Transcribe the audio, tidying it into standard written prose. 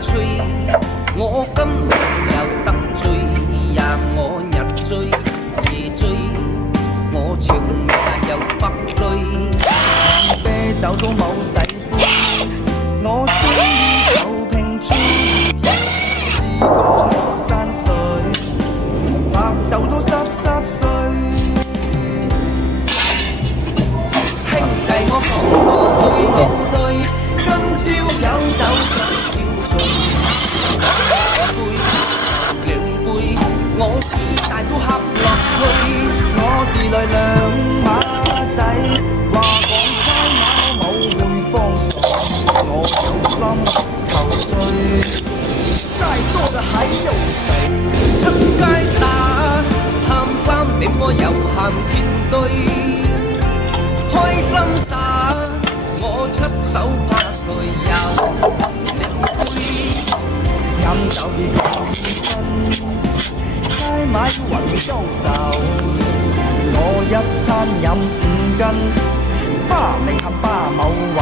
催，我今日又得罪，任我日追夜追，我情也又不累。啤酒都冇洗杯，我中意就拼追，試過山水，白酒都濕碎。兄弟我講對，今朝有酒今朝醉，一杯兩杯，我幾大都合落去。我哋來兩馬仔，話廣州馬冇會放傻，我有心求醉，在座的還有誰？出街耍，喊翻點我又喊遍堆，開心耍，我出手拍台又兩杯。飲酒已夠2分，齋買雲裝手，我一餐飲5斤，花味冚巴冇韻。